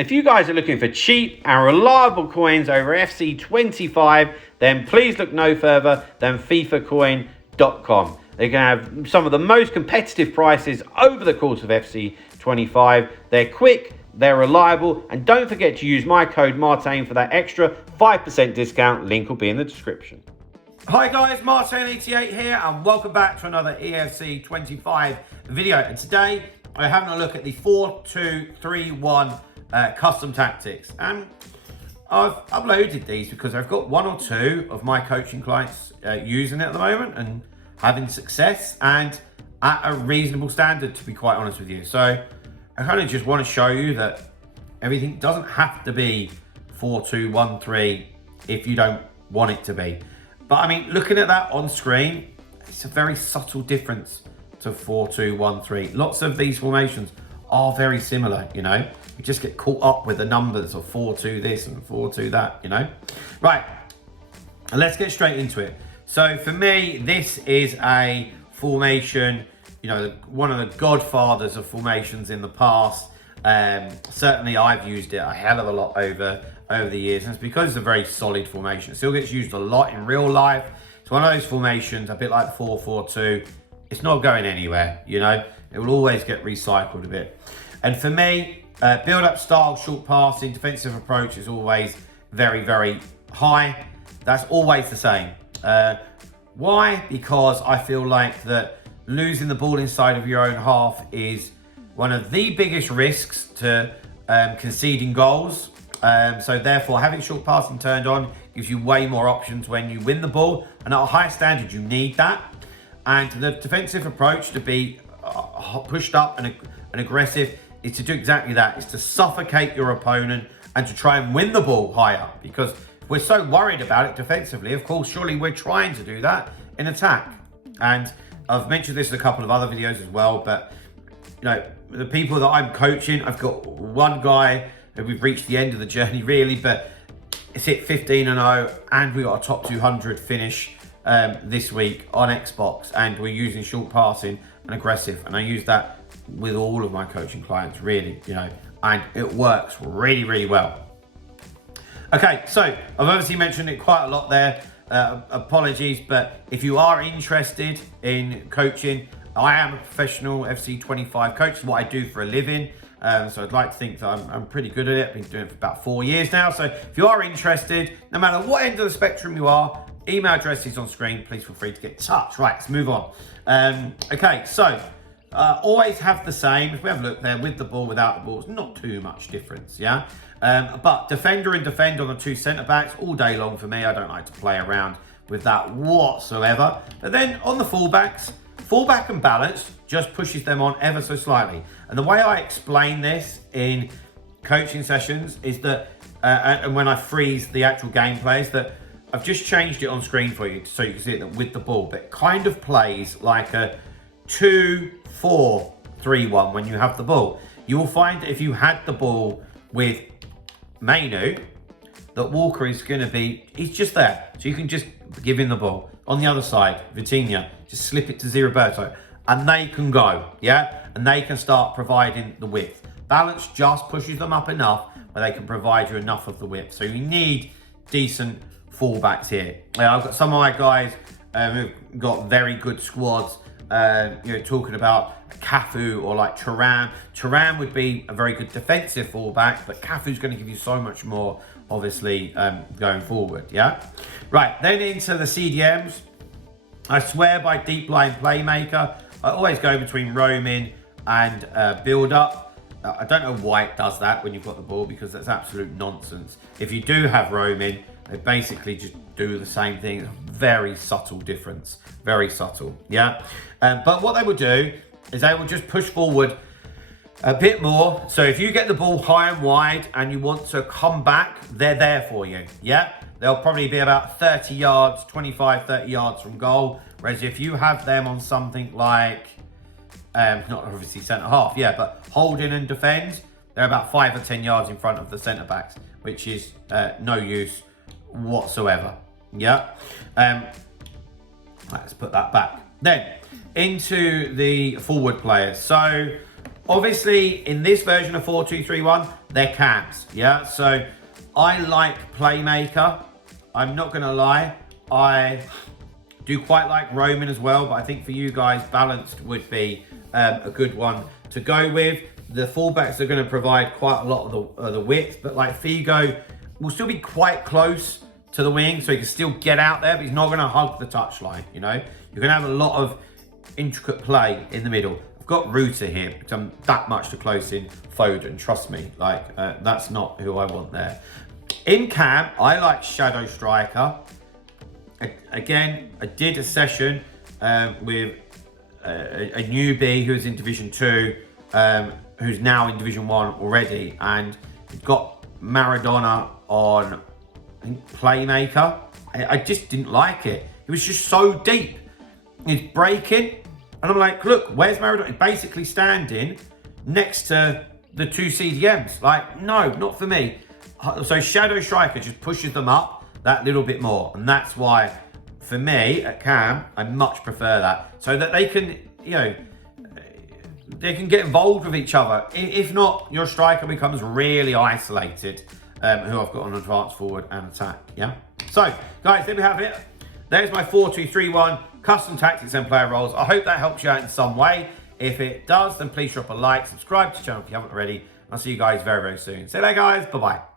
If you guys are looking for cheap and reliable coins over FC25, then please look no further than FIFAcoin.com. They can have some of the most competitive prices over the course of FC25. They're quick, they're reliable, and don't forget to use my code Martin for that extra 5% discount. Link will be in the description. Hi guys, Martin88 here, and welcome back to another EFC25 video. And today we're having a look at the 4-2-3-1 custom tactics. And I've uploaded these because I've got one or two of my coaching clients using it at the moment and having success, and at a reasonable standard, to be quite honest with you. So I kind of just want to show you that everything doesn't have to be 4-2-1-3 if you don't want it to be. But I mean, looking at that on screen, it's a very subtle difference to 4-2-1-3. Lots of these formations are very similar, you know. You just get caught up with the numbers of 4-2 this and 4-2 that, you know. Right, let's get straight into it. So for me, this is a formation, you know, one of the godfathers of formations in the past. Certainly I've used it a hell of a lot over the years, and it's because it's a very solid formation. It still gets used a lot in real life. It's one of those formations, a bit like 4-4-2. It's not going anywhere, you know. It will always get recycled a bit. And for me, build-up style, short passing, defensive approach is always very, very high. That's always the same. Why? Because I feel like that losing the ball inside of your own half is one of the biggest risks to conceding goals. So therefore, having short passing turned on gives you way more options when you win the ball. And at a high standard, you need that. And the defensive approach to be pushed up and aggressive is to do exactly that. It's to suffocate your opponent and to try and win the ball higher, because we're so worried about it defensively. Of course, surely we're trying to do that in attack. And I've mentioned this in a couple of other videos as well, but you know, the people that I'm coaching, I've got one guy who we've reached the end of the journey really, but it's hit 15-0, and we got a top 200 finish this week on Xbox, and we're using short passing and aggressive, and I use that with all of my coaching clients, really, you know, and it works really, really well. Okay, so I've obviously mentioned it quite a lot there. Apologies, but if you are interested in coaching, I am a professional FC25 coach. It's what I do for a living. So I'd like to think that I'm pretty good at it. I've been doing it for about 4 years now. So if you are interested, no matter what end of the spectrum you are, email address is on screen. Please feel free to get in touch. Right, let's move on. Okay, so always have the same. If we have a look there, with the ball, without the ball, it's not too much difference, yeah? But defender and defend on the two centre-backs all day long for me. I don't like to play around with that whatsoever. But then on the fullbacks, fullback and balance just pushes them on ever so slightly. And the way I explain this in coaching sessions is that, and when I freeze the actual gameplay, is that I've just changed it on screen for you so you can see it with the ball, but it kind of plays like a 2-4-3-1 when you have the ball. You will find that if you had the ball with Mainu, that Walker is going to be, he's just there. So you can just give him the ball. On the other side, Vitinha, just slip it to Ziraberto, and they can go, yeah? And they can start providing the width. Balance just pushes them up enough where they can provide you enough of the width. So you need decent fullbacks here. I've got some of my guys who've got very good squads, you know, talking about Cafu or like Thuram. Thuram would be a very good defensive fullback, but Cafu's going to give you so much more, obviously, going forward, yeah? Right, then into the CDMs. I swear by deep line playmaker. I always go between roaming and build up. I don't know why it does that when you've got the ball, because that's absolute nonsense. If you do have roaming, they basically just do the same thing. Very subtle difference, very subtle, yeah? But what they will do is they will just push forward a bit more. So if you get the ball high and wide and you want to come back, they're there for you, yeah? They'll probably be about 30 yards, 25, 30 yards from goal. Whereas if you have them on something like, not obviously centre half, yeah, but holding and defend, they're about 5 or 10 yards in front of the centre backs, which is no use whatsoever, yeah? Let's put that back. Then into the forward players. So Obviously, in this version of 4-2-3-1, they're cams, yeah? So I like Playmaker. I'm not going to lie. I do quite like Roman as well, but I think for you guys, balanced would be a good one to go with. The fullbacks are going to provide quite a lot of the width, but like Figo will still be quite close to the wing, so he can still get out there, but he's not going to hug the touchline, you know? You're going to have a lot of intricate play in the middle. I've got Ruta here, because I'm that much too close in Foden, trust me. Like, that's not who I want there. In cam, I like Shadow Striker. Again, I did a session with a newbie who was in Division 2, who's now in Division 1 already, and got Maradona on, I think, Playmaker. I just didn't like it. It was just so deep. He's breaking, and I'm like, look, where's Maradona? He's basically standing next to the 2 CDMs. Like, no, not for me. So Shadow Striker just pushes them up that little bit more, and that's why, for me, at cam, I much prefer that. So that they can, you know, they can get involved with each other. If not, your striker becomes really isolated, who I've got on advance forward and attack, yeah? So, guys, there we have it. There's my 4-2-3-1 custom tactics and player roles. I hope that helps you out in some way. If it does, then please drop a like, subscribe to the channel if you haven't already. I'll see you guys very, very soon. See you later, guys. Bye-bye.